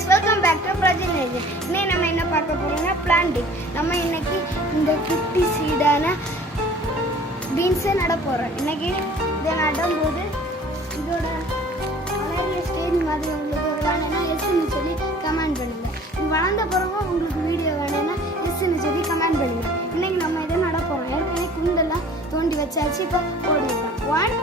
Friends, welcome back to project manager. இன்னைக்கு நம்ம என்ன பார்க்க போறோம்னா பிளான்டிங். நம்ம இன்னைக்கு இந்த குட்டி சீடான பீன்ஸை நட போகிறோம். இன்னைக்கு இதை நடும்போது இதோட வளர்கிற ஸ்டேஜ் மாதிரி உங்களுக்கு ஒரு வேணும்னா எஸ்ன்னு சொல்லி கமெண்ட் பண்ணுங்க. இது வளர்ந்த பிறகு உங்களுக்கு வீடியோ வேணும்னா எஸ்ன்னு சொல்லி கமெண்ட் பண்ணுங்க. இன்னைக்கு நம்ம இதை நட போகிறோம். ஏற்கனவே குண்டெல்லாம் தோண்டி வச்சாச்சு. இப்போ போடுவோம். 1